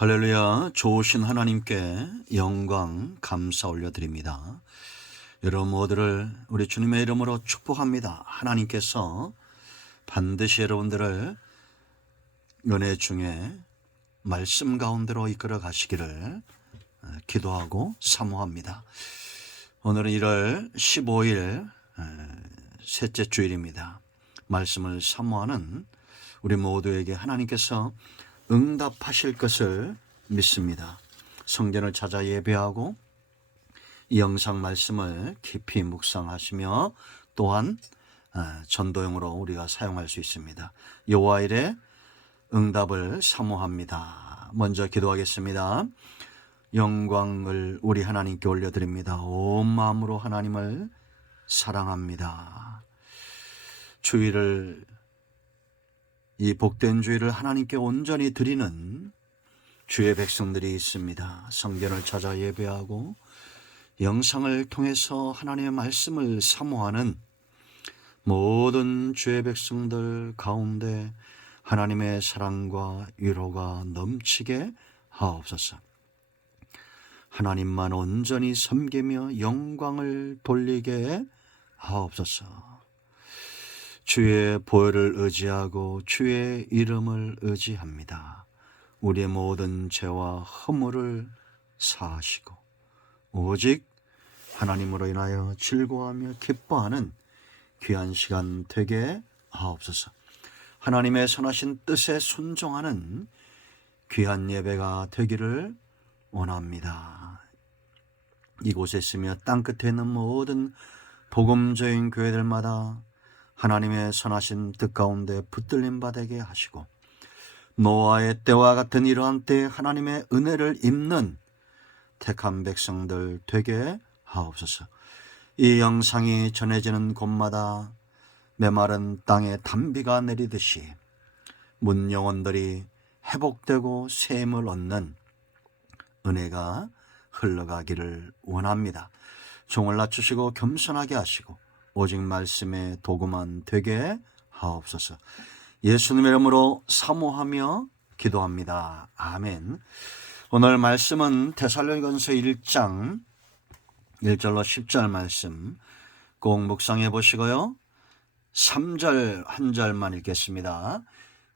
할렐루야. 좋으신 하나님께 영광 감사 올려드립니다. 여러분 모두를 우리 주님의 이름으로 축복합니다. 하나님께서 반드시 여러분들을 은혜 중에 말씀 가운데로 이끌어 가시기를 기도하고 사모합니다. 오늘은 1월 15일 셋째 주일입니다. 말씀을 사모하는 우리 모두에게 하나님께서 응답하실 것을 믿습니다. 성전을 찾아 예배하고 이 영상 말씀을 깊이 묵상하시며 또한 전도용으로 우리가 사용할 수 있습니다. 여호와 일에 응답을 사모합니다. 먼저 기도하겠습니다. 영광을 우리 하나님께 올려드립니다. 온 마음으로 하나님을 사랑합니다. 주일을 이 복된 주일을 하나님께 온전히 드리는 주의 백성들이 있습니다. 성전을 찾아 예배하고 영상을 통해서 하나님의 말씀을 사모하는 모든 주의 백성들 가운데 하나님의 사랑과 위로가 넘치게 하옵소서. 하나님만 온전히 섬기며 영광을 돌리게 하옵소서. 주의 보혈을 의지하고 주의 이름을 의지합니다. 우리의 모든 죄와 허물을 사하시고 오직 하나님으로 인하여 즐거워하며 기뻐하는 귀한 시간 되게 하옵소서. 하나님의 선하신 뜻에 순종하는 귀한 예배가 되기를 원합니다. 이곳에 있으며 땅끝에 있는 모든 복음적인 교회들마다 하나님의 선하신 뜻 가운데 붙들림 받게 하시고 노아의 때와 같은 이러한 때에 하나님의 은혜를 입는 택한 백성들 되게 하옵소서. 이 영상이 전해지는 곳마다 메마른 땅에 단비가 내리듯이 문 영혼들이 회복되고 샘을 얻는 은혜가 흘러가기를 원합니다. 종을 낮추시고 겸손하게 하시고 오직 말씀의 도구만 되게 하옵소서. 예수님 이름으로 사모하며 기도합니다. 아멘. 오늘 말씀은 데살로니가전서 1장 1절로 10절 말씀 꼭 묵상해 보시고요. 3절 한 절만 읽겠습니다.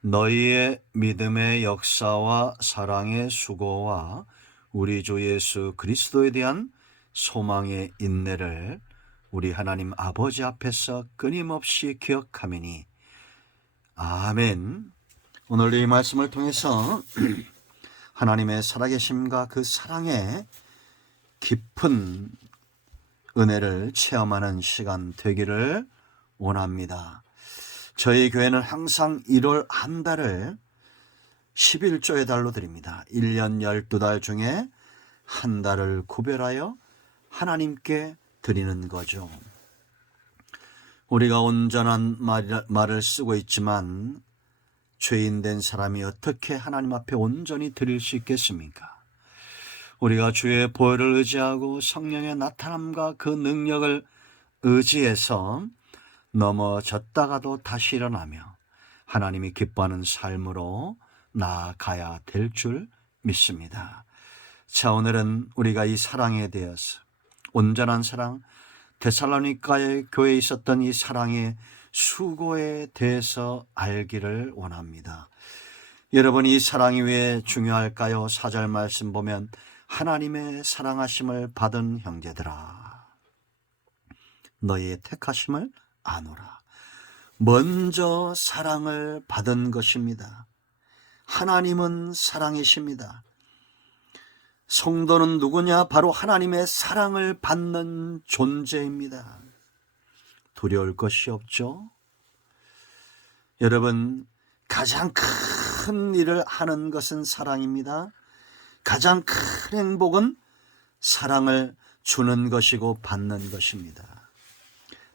너희의 믿음의 역사와 사랑의 수고와 우리 주 예수 그리스도에 대한 소망의 인내를 우리 하나님 아버지 앞에서 끊임없이 기억하매니 아멘. 오늘 이 말씀을 통해서 하나님의 살아계심과 그 사랑의 깊은 은혜를 체험하는 시간 되기를 원합니다. 저희 교회는 항상 1월 한 달을 11조의 달로 드립니다. 1년 12달 중에 한 달을 구별하여 하나님께 드리는 거죠. 우리가 온전한 말을 쓰고 있지만 죄인 된 사람이 어떻게 하나님 앞에 온전히 드릴 수 있겠습니까? 우리가 주의 보혈을 의지하고 성령의 나타남과 그 능력을 의지해서 넘어졌다가도 다시 일어나며 하나님이 기뻐하는 삶으로 나아가야 될 줄 믿습니다. 자, 오늘은 우리가 이 사랑에 대해서 온전한 사랑, 데살로니가의 교회에 있었던 이 사랑의 수고에 대해서 알기를 원합니다. 여러분, 이 사랑이 왜 중요할까요? 4절 말씀 보면 하나님의 사랑하심을 받은 형제들아 너희의 택하심을 아노라. 먼저 사랑을 받은 것입니다. 하나님은 사랑이십니다. 성도는 누구냐? 바로 하나님의 사랑을 받는 존재입니다. 두려울 것이 없죠. 여러분, 가장 큰 일을 하는 것은 사랑입니다. 가장 큰 행복은 사랑을 주는 것이고 받는 것입니다.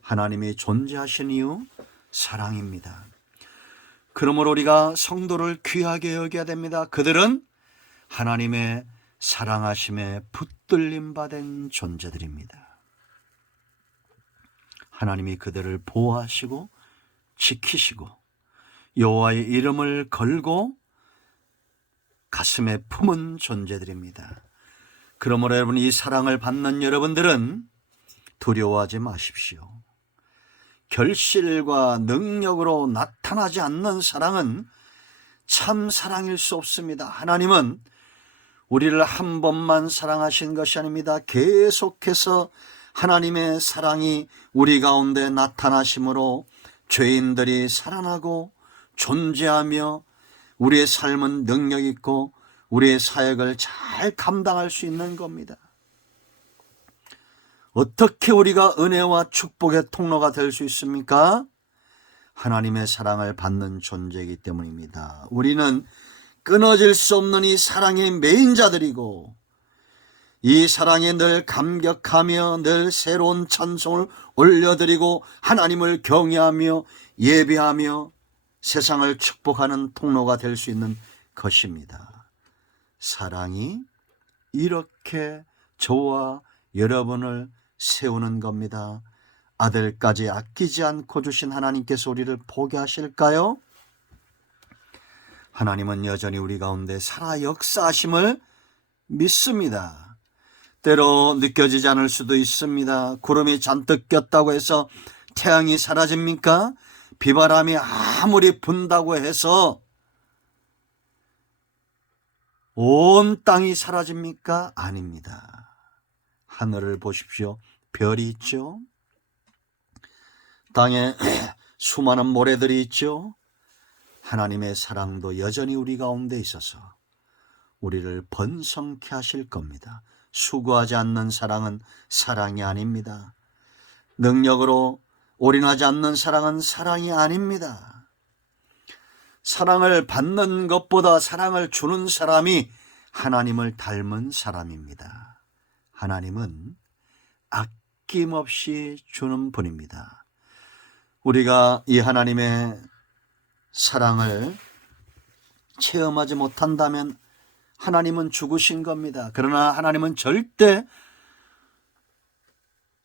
하나님이 존재하신 이유 사랑입니다. 그러므로 우리가 성도를 귀하게 여겨야 됩니다. 그들은 하나님의 사랑하심에 붙들림 받은 존재들입니다. 하나님이 그들을 보호하시고 지키시고 여호와의 이름을 걸고 가슴에 품은 존재들입니다. 그러므로 여러분, 이 사랑을 받는 여러분들은 두려워하지 마십시오. 결실과 능력으로 나타나지 않는 사랑은 참 사랑일 수 없습니다. 하나님은 우리를 한 번만 사랑하신 것이 아닙니다. 계속해서 하나님의 사랑이 우리 가운데 나타나심으로 죄인들이 살아나고 존재하며 우리의 삶은 능력 있고 우리의 사역을 잘 감당할 수 있는 겁니다. 어떻게 우리가 은혜와 축복의 통로가 될 수 있습니까? 하나님의 사랑을 받는 존재이기 때문입니다. 우리는 끊어질 수 없는 이 사랑의 메인자들이고 이 사랑에 늘 감격하며 늘 새로운 찬송을 올려드리고 하나님을 경외하며 예배하며 세상을 축복하는 통로가 될 수 있는 것입니다. 사랑이 이렇게 저와 여러분을 세우는 겁니다. 아들까지 아끼지 않고 주신 하나님께서 우리를 포기하실까요? 하나님은 여전히 우리 가운데 살아 역사하심을 믿습니다. 때로 느껴지지 않을 수도 있습니다. 구름이 잔뜩 꼈다고 해서 태양이 사라집니까? 비바람이 아무리 분다고 해서 온 땅이 사라집니까? 아닙니다. 하늘을 보십시오. 별이 있죠. 땅에 수많은 모래들이 있죠. 하나님의 사랑도 여전히 우리 가운데 있어서 우리를 번성케 하실 겁니다. 수고하지 않는 사랑은 사랑이 아닙니다. 능력으로 올인하지 않는 사랑은 사랑이 아닙니다. 사랑을 받는 것보다 사랑을 주는 사람이 하나님을 닮은 사람입니다. 하나님은 아낌없이 주는 분입니다. 우리가 이 하나님의 사랑을 체험하지 못한다면 하나님은 죽으신 겁니다. 그러나 하나님은 절대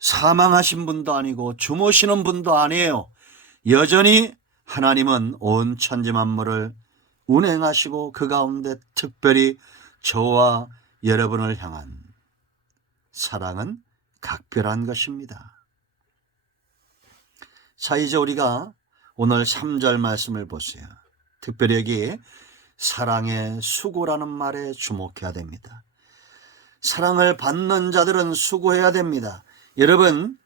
사망하신 분도 아니고 주무시는 분도 아니에요. 여전히 하나님은 온 천지 만물을 운행하시고 그 가운데 특별히 저와 여러분을 향한 사랑은 각별한 것입니다. 자, 이제 우리가 오늘 3절 말씀을 보세요. 특별히 여기 사랑의 수고라는 말에 주목해야 됩니다. 사랑을 받는 자들은 수고해야 됩니다. 여러분,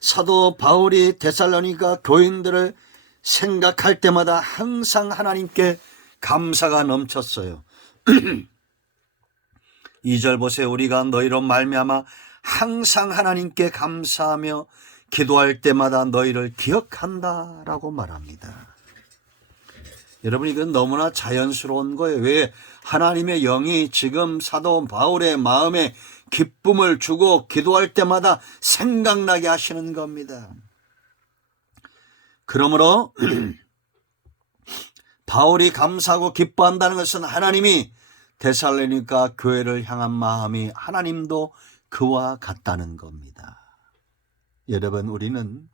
사도 바울이 데살로니가 교인들을 생각할 때마다 항상 하나님께 감사가 넘쳤어요. 2절 보세요. 우리가 너희로 말미암아 항상 하나님께 감사하며 기도할 때마다 너희를 기억한다라고 말합니다. 여러분, 이건 너무나 자연스러운 거예요. 왜? 하나님의 영이 지금 사도 바울의 마음에 기쁨을 주고 기도할 때마다 생각나게 하시는 겁니다. 그러므로 바울이 감사하고 기뻐한다는 것은 하나님이 데살로니가 교회를 향한 마음이 하나님도 그와 같다는 겁니다. 여러분, 우리는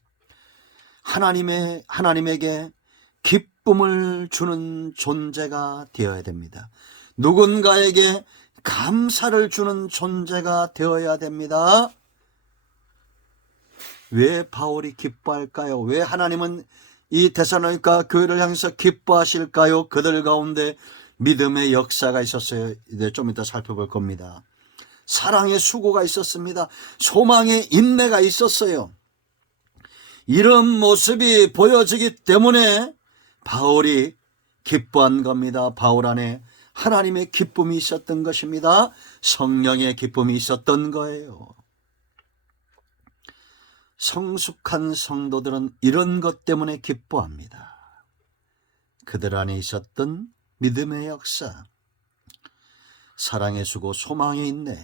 하나님에게 기쁨을 주는 존재가 되어야 됩니다. 누군가에게 감사를 주는 존재가 되어야 됩니다. 왜 바울이 기뻐할까요? 왜 하나님은 이 데살로니가 교회를 향해서 기뻐하실까요? 그들 가운데 믿음의 역사가 있었어요. 이제 좀 이따 살펴볼 겁니다. 사랑의 수고가 있었습니다. 소망의 인내가 있었어요. 이런 모습이 보여지기 때문에 바울이 기뻐한 겁니다. 바울 안에 하나님의 기쁨이 있었던 것입니다. 성령의 기쁨이 있었던 거예요. 성숙한 성도들은 이런 것 때문에 기뻐합니다. 그들 안에 있었던 믿음의 역사, 사랑의 수고, 소망의 인내.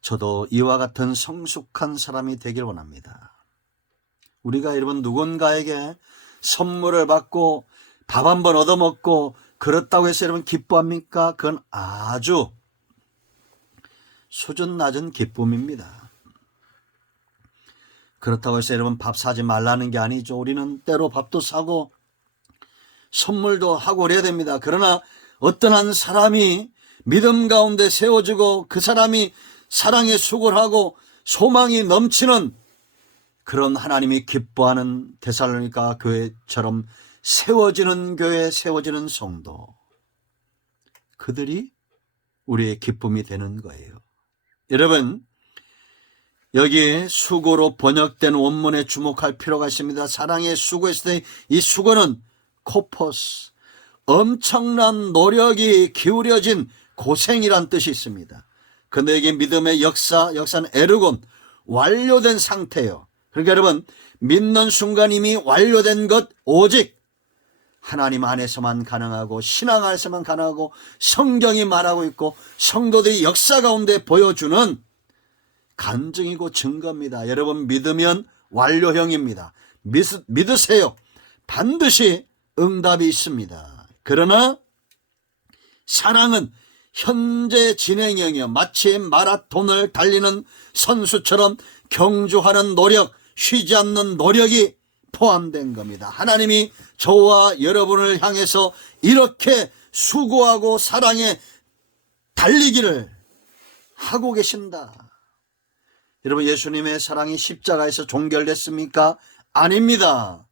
저도 이와 같은 성숙한 사람이 되길 원합니다. 우리가 여러분 누군가에게 선물을 받고 밥 한 번 얻어먹고 그렇다고 해서 여러분 기뻐합니까? 그건 아주 수준 낮은 기쁨입니다. 그렇다고 해서 여러분 밥 사지 말라는 게 아니죠. 우리는 때로 밥도 사고 선물도 하고 그래야 됩니다. 그러나 어떤 한 사람이 믿음 가운데 세워지고 그 사람이 사랑에 수고하고 소망이 넘치는 그런 하나님이 기뻐하는 데살로니가 교회처럼 세워지는 교회, 세워지는 성도, 그들이 우리의 기쁨이 되는 거예요. 여러분, 여기에 수고로 번역된 원문에 주목할 필요가 있습니다. 사랑에 수고했을 때 이 수고는 코포스, 엄청난 노력이 기울여진 고생이란 뜻이 있습니다. 그런데 여기 믿음의 역사는 에르곤, 완료된 상태예요. 그러니까 여러분, 믿는 순간 이미 완료된 것 오직 하나님 안에서만 가능하고 신앙 안에서만 가능하고 성경이 말하고 있고 성도들이 역사 가운데 보여주는 간증이고 증거입니다. 여러분, 믿으면 완료형입니다. 믿으세요. 반드시 응답이 있습니다. 그러나 사랑은 현재 진행형이요, 마치 마라톤을 달리는 선수처럼 경주하는 노력, 쉬지 않는 노력이 포함된 겁니다. 하나님이 저와 여러분을 향해서 이렇게 수고하고 사랑에 달리기를 하고 계신다. 여러분, 예수님의 사랑이 십자가에서 종결됐습니까? 아닙니다.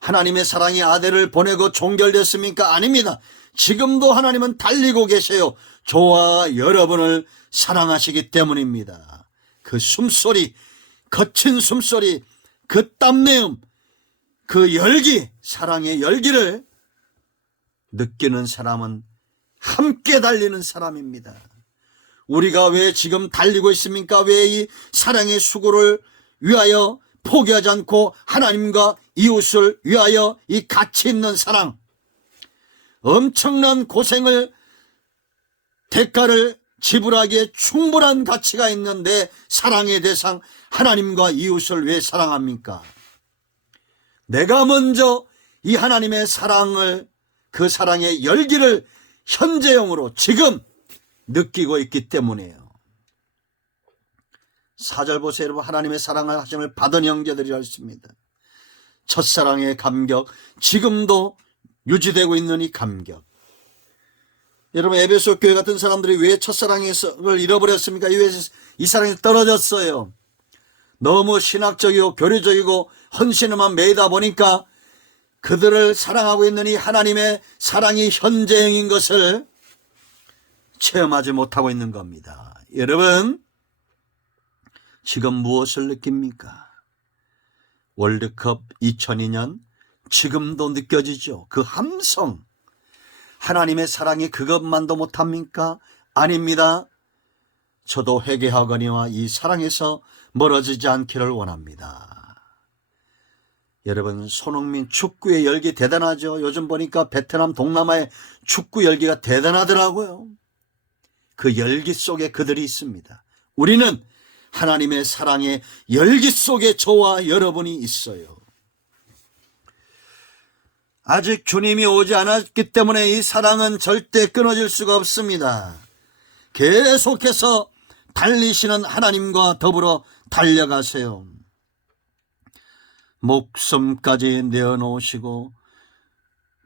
하나님의 사랑이 아들을 보내고 종결됐습니까? 아닙니다. 지금도 하나님은 달리고 계세요. 저와 여러분을 사랑하시기 때문입니다. 그 숨소리, 거친 숨소리, 그 땀내음, 그 열기, 사랑의 열기를 느끼는 사람은 함께 달리는 사람입니다. 우리가 왜 지금 달리고 있습니까? 왜 이 사랑의 수고를 위하여 포기하지 않고 하나님과 이웃을 위하여 이 가치 있는 사랑, 엄청난 고생을 대가를 지불하기에 충분한 가치가 있는데 사랑의 대상 하나님과 이웃을 왜 사랑합니까? 내가 먼저 이 하나님의 사랑을, 그 사랑의 열기를 현재형으로 지금 느끼고 있기 때문이에요. 4절 보세요. 여러분, 하나님의 사랑을 하심을 받은 형제들이라 했습니다. 첫사랑의 감격, 지금도 유지되고 있는 이 감격. 여러분, 에베소 교회 같은 사람들이 왜 첫사랑을 잃어버렸습니까? 이 사랑이 떨어졌어요. 너무 신학적이고 교리적이고 헌신에만 매이다 보니까 그들을 사랑하고 있는 이 하나님의 사랑이 현재형인 것을 체험하지 못하고 있는 겁니다. 여러분, 지금 무엇을 느낍니까? 월드컵 2002년 지금도 느껴지죠. 그 함성, 하나님의 사랑이 그것만도 못합니까? 아닙니다. 저도 회개하거니와 이 사랑에서 멀어지지 않기를 원합니다. 여러분, 손흥민 축구의 열기 대단하죠. 요즘 보니까 베트남 동남아의 축구 열기가 대단하더라고요. 그 열기 속에 그들이 있습니다. 우리는 하나님의 사랑의 열기 속에 저와 여러분이 있어요. 아직 주님이 오지 않았기 때문에 이 사랑은 절대 끊어질 수가 없습니다. 계속해서 달리시는 하나님과 더불어 달려가세요. 목숨까지 내어놓으시고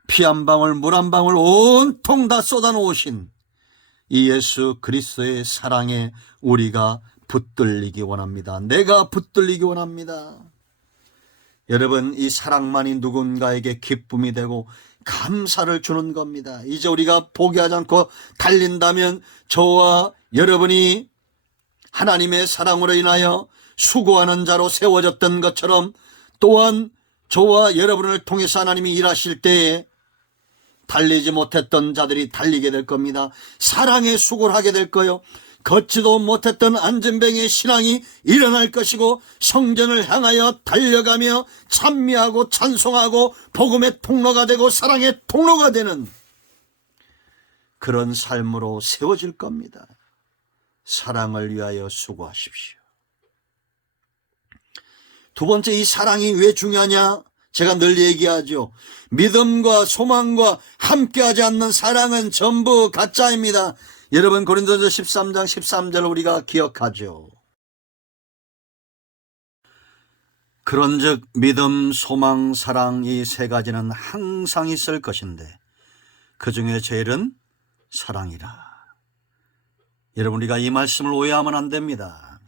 피 한 방울 물 한 방울 온통 다 쏟아놓으신 이 예수 그리스도의 사랑에 우리가 붙들리기 원합니다. 내가 붙들리기 원합니다. 여러분, 이 사랑만이 누군가에게 기쁨이 되고 감사를 주는 겁니다. 이제 우리가 포기하지 않고 달린다면 저와 여러분이 하나님의 사랑으로 인하여 수고하는 자로 세워졌던 것처럼 또한 저와 여러분을 통해서 하나님이 일하실 때에 달리지 못했던 자들이 달리게 될 겁니다. 사랑의 수고를 하게 될 거요. 걷지도 못했던 안전뱅이의 신앙이 일어날 것이고 성전을 향하여 달려가며 찬미하고 찬송하고 복음의 통로가 되고 사랑의 통로가 되는 그런 삶으로 세워질 겁니다. 사랑을 위하여 수고하십시오. 두 번째, 이 사랑이 왜 중요하냐? 제가 늘 얘기하죠. 믿음과 소망과 함께하지 않는 사랑은 전부 가짜입니다. 여러분, 고린도전서 13장 13절을 우리가 기억하죠. 그런즉 믿음, 소망, 사랑 이 세 가지는 항상 있을 것인데 그 중에 제일은 사랑이라. 여러분, 우리가 이 말씀을 오해하면 안 됩니다.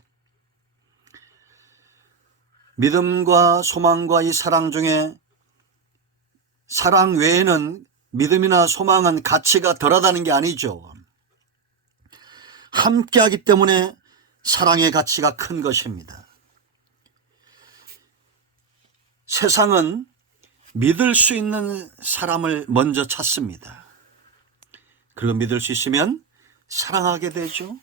믿음과 소망과 이 사랑 중에 사랑 외에는 믿음이나 소망은 가치가 덜하다는 게 아니죠. 함께하기 때문에 사랑의 가치가 큰 것입니다. 세상은 믿을 수 있는 사람을 먼저 찾습니다. 그리고 믿을 수 있으면 사랑하게 되죠.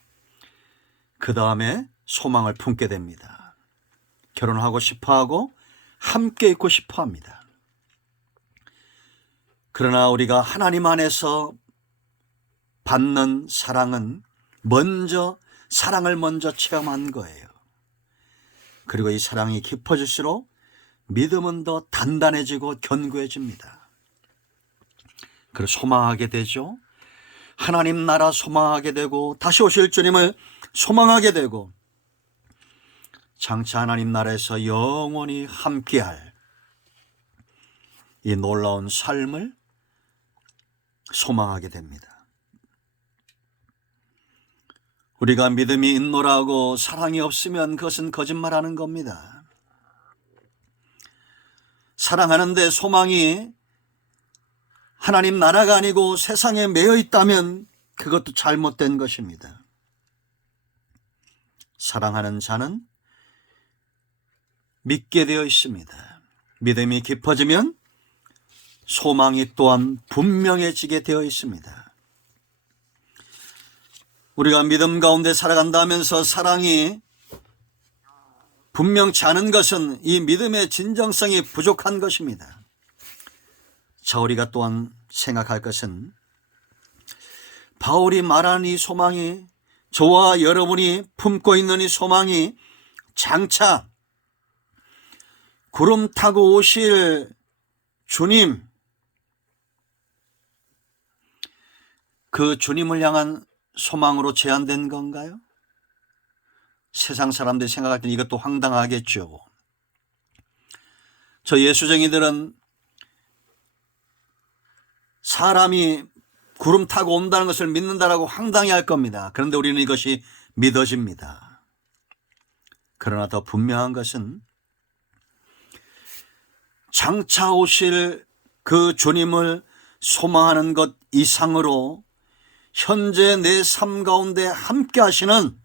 그 다음에 소망을 품게 됩니다. 결혼하고 싶어하고 함께 있고 싶어합니다. 그러나 우리가 하나님 안에서 받는 사랑은 사랑을 먼저 체험한 거예요. 그리고 이 사랑이 깊어질수록 믿음은 더 단단해지고 견고해집니다. 그리고 소망하게 되죠. 하나님 나라 소망하게 되고 다시 오실 주님을 소망하게 되고 장차 하나님 나라에서 영원히 함께할 이 놀라운 삶을 소망하게 됩니다. 우리가 믿음이 있노라고 사랑이 없으면 그것은 거짓말하는 겁니다. 사랑하는데 소망이 하나님 나라가 아니고 세상에 매여 있다면 그것도 잘못된 것입니다. 사랑하는 자는 믿게 되어 있습니다. 믿음이 깊어지면 소망이 또한 분명해지게 되어 있습니다. 우리가 믿음 가운데 살아간다 하면서 사랑이 분명치 않은 것은 이 믿음의 진정성이 부족한 것입니다. 자, 우리가 또한 생각할 것은 바울이 말한 이 소망이, 저와 여러분이 품고 있는 이 소망이 장차 구름 타고 오실 주님, 그 주님을 향한 소망으로 제한된 건가요? 세상 사람들이 생각할 때는 이것도 황당하겠죠. 저 예수쟁이들은 사람이 구름 타고 온다는 것을 믿는다라고 황당히 할 겁니다. 그런데 우리는 이것이 믿어집니다. 그러나 더 분명한 것은 장차 오실 그 주님을 소망하는 것 이상으로 현재 내 삶 가운데 함께 하시는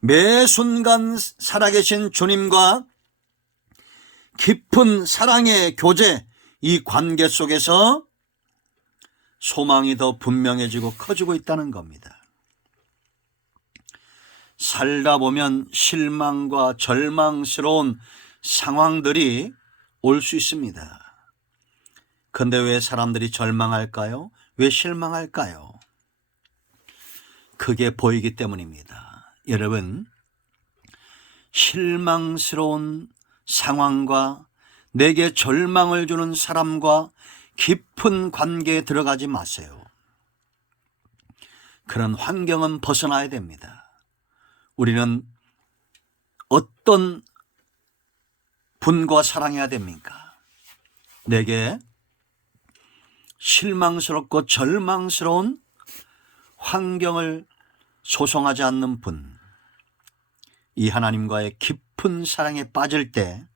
매 순간 살아계신 주님과 깊은 사랑의 교제, 이 관계 속에서 소망이 더 분명해지고 커지고 있다는 겁니다. 살다 보면 실망과 절망스러운 상황들이 올 수 있습니다. 그런데 왜 사람들이 절망할까요? 왜 실망할까요? 그게 보이기 때문입니다. 여러분, 실망스러운 상황과 내게 절망을 주는 사람과 깊은 관계에 들어가지 마세요. 그런 환경은 벗어나야 됩니다. 우리는 어떤 분과 사랑해야 됩니까? 내게 실망스럽고 절망스러운 환경을 소송하지 않는 분, 이 하나님과의 깊은 사랑에 빠질 때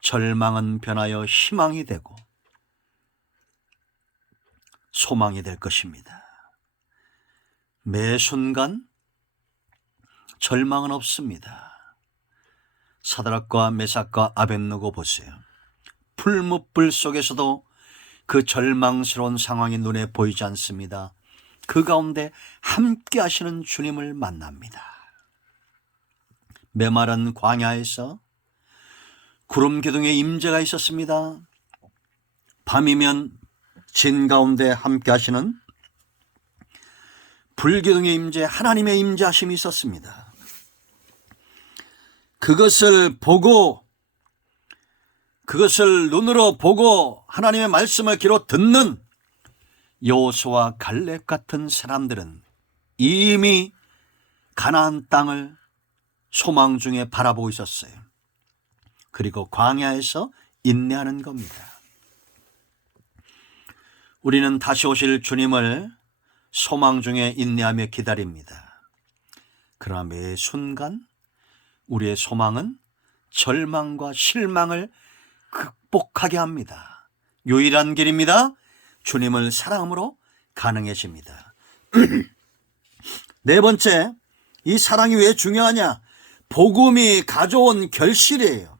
절망은 변하여 희망이 되고 소망이 될 것입니다. 매 순간 절망은 없습니다. 사드락과 메삭과 아벳느고 보세요. 풀무불 속에서도 그 절망스러운 상황이 눈에 보이지 않습니다. 그 가운데 함께 하시는 주님을 만납니다. 메마른 광야에서 구름 기둥의 임재가 있었습니다. 밤이면 진 가운데 함께 하시는 불기둥의 임재, 하나님의 임재하심이 있었습니다. 그것을 눈으로 보고 하나님의 말씀을 귀로 듣는 여호수아와 갈렙 같은 사람들은 이미 가나안 땅을 소망 중에 바라보고 있었어요. 그리고 광야에서 인내하는 겁니다. 우리는 다시 오실 주님을 소망 중에 인내하며 기다립니다. 그러나 매 순간 우리의 소망은 절망과 실망을 극복하게 합니다. 유일한 길입니다. 주님을 사랑함으로 가능해집니다. 네 번째, 이 사랑이 왜 중요하냐? 복음이 가져온 결실이에요.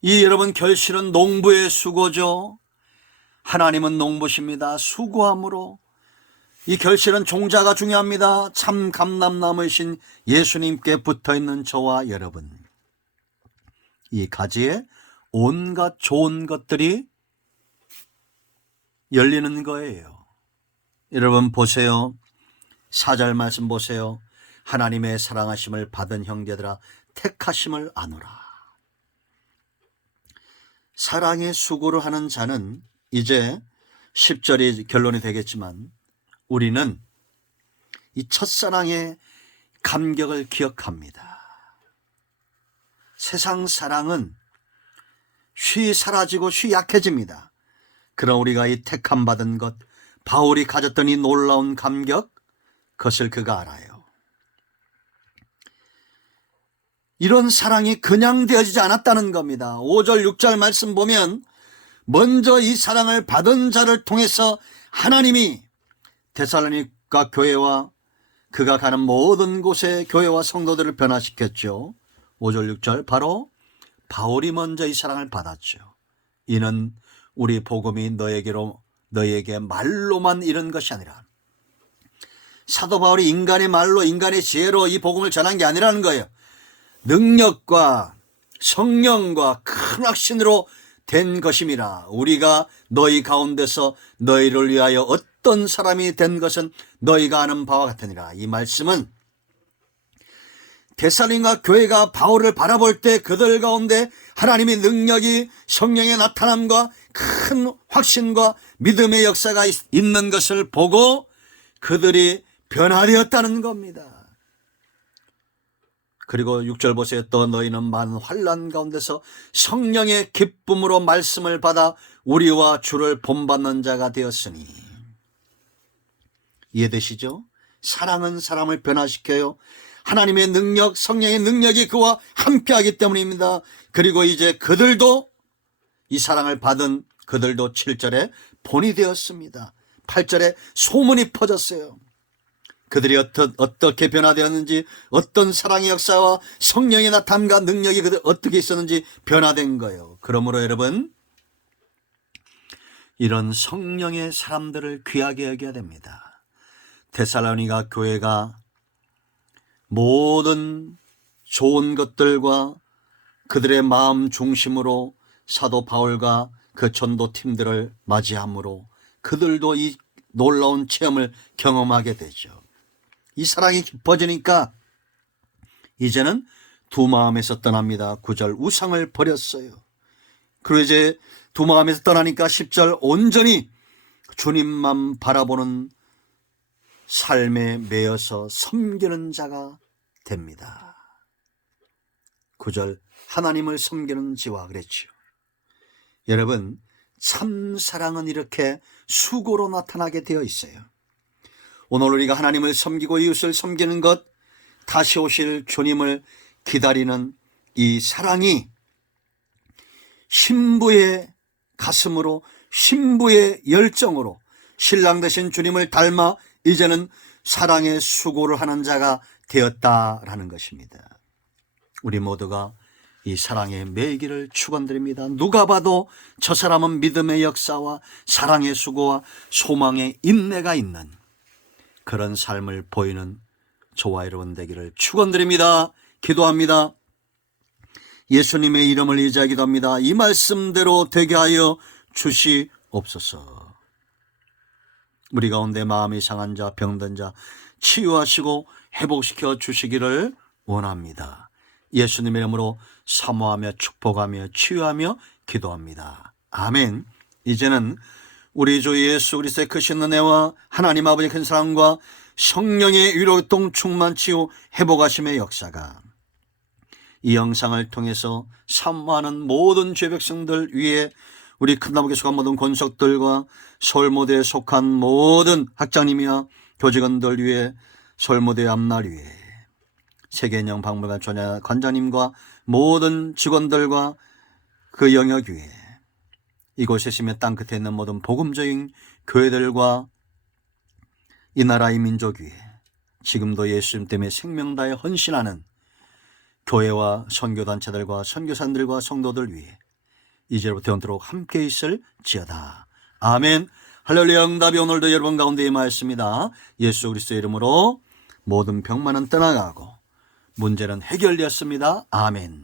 이 여러분 결실은 농부의 수고죠. 하나님은 농부십니다. 수고함으로. 이 결실은 종자가 중요합니다. 참 감람나무이신 예수님께 붙어있는 저와 여러분. 이 가지에 온갖 좋은 것들이 열리는 거예요. 여러분 보세요. 4절 말씀 보세요. 하나님의 사랑하심을 받은 형제들아 택하심을 아노라. 사랑의 수고를 하는 자는 이제 10절이 결론이 되겠지만 우리는 이 첫사랑의 감격을 기억합니다. 세상 사랑은 쉬 사라지고 쉬 약해집니다. 그러나 우리가 이 택함 받은 것, 바울이 가졌던 이 놀라운 감격, 그것을 그가 알아요. 이런 사랑이 그냥 되어지지 않았다는 겁니다. 5절 6절 말씀 보면 먼저 이 사랑을 받은 자를 통해서 하나님이 데살로니가 교회와 그가 가는 모든 곳의 교회와 성도들을 변화시켰죠. 5절 6절 바로 바울이 먼저 이 사랑을 받았죠. 이는 우리 복음이 너에게 말로만 이른 것이 아니라 사도 바울이 인간의 말로 인간의 지혜로 이 복음을 전한 게 아니라는 거예요. 능력과 성령과 큰 확신으로 된 것임이라. 우리가 너희 가운데서 너희를 위하여 어떤 사람이 된 것은 너희가 아는 바와 같으니라. 이 말씀은 데살로니가 교회가 바울을 바라볼 때 그들 가운데 하나님의 능력이 성령의 나타남과 큰 확신과 믿음의 역사가 있는 것을 보고 그들이 변화되었다는 겁니다. 그리고 6절 보세요. 또 너희는 많은 환난 가운데서 성령의 기쁨으로 말씀을 받아 우리와 주를 본받는 자가 되었으니. 이해되시죠? 사랑은 사람을 변화시켜요. 하나님의 능력, 성령의 능력이 그와 함께하기 때문입니다. 그리고 이제 그들도 이 사랑을 받은 그들도 7절에 본이 되었습니다. 8절에 소문이 퍼졌어요. 그들이 어떻게 변화되었는지, 어떤 사랑의 역사와 성령의 나타남과 능력이 그들 어떻게 있었는지 변화된 거예요. 그러므로 여러분, 이런 성령의 사람들을 귀하게 여겨야 됩니다. 데살로니가 교회가 모든 좋은 것들과 그들의 마음 중심으로 사도 바울과 그 전도팀들을 맞이함으로 그들도 이 놀라운 체험을 경험하게 되죠. 이 사랑이 깊어지니까 이제는 두 마음에서 떠납니다. 9절 우상을 버렸어요. 그리고 이제 두 마음에서 떠나니까 10절 온전히 주님만 바라보는 삶에 매여서 섬기는 자가 됩니다. 9절 하나님을 섬기는 지와 그랬죠. 여러분, 참 사랑은 이렇게 수고로 나타나게 되어 있어요. 오늘 우리가 하나님을 섬기고 이웃을 섬기는 것, 다시 오실 주님을 기다리는 이 사랑이 신부의 가슴으로, 신부의 열정으로 신랑 되신 주님을 닮아 이제는 사랑의 수고를 하는 자가 되었다라는 것입니다. 우리 모두가 이 사랑의 매기를 축원드립니다. 누가 봐도 저 사람은 믿음의 역사와 사랑의 수고와 소망의 인내가 있는 그런 삶을 보이는 저와 여러분 되기를 축원드립니다. 기도합니다. 예수님의 이름을 의지하여 기도합니다. 이 말씀대로 되게 하여 주시옵소서. 우리 가운데 마음이 상한 자, 병든 자 치유하시고 회복시켜 주시기를 원합니다. 예수님의 이름으로 사모하며 축복하며 치유하며 기도합니다. 아멘. 이제는 우리 주 예수 그리스도의 크신 은혜와 하나님 아버지의 큰 사랑과 성령의 위로통 충만 치유 회복하심의 역사가 이 영상을 통해서 사모하는 모든 죄 백성들 위에 우리 큰나무교에 속한 모든 권속들과 서울모대에 속한 모든 학장님이와 교직원들 위해 서울모대 앞날 위에 세계인형 박물관 전야 관장님과 모든 직원들과 그 영역 위에 이곳에 있으며 땅 끝에 있는 모든 복음적인 교회들과 이 나라의 민족 위에 지금도 예수님 때문에 생명 다해 헌신하는 교회와 선교단체들과 선교사님들과 성도들 위해 이제부터 영원토록 함께 있을지어다. 아멘. 할렐루야. 응답이 오늘도 여러분 가운데 임하였습니다. 예수 그리스도의 이름으로 모든 병만은 떠나가고 문제는 해결되었습니다. 아멘.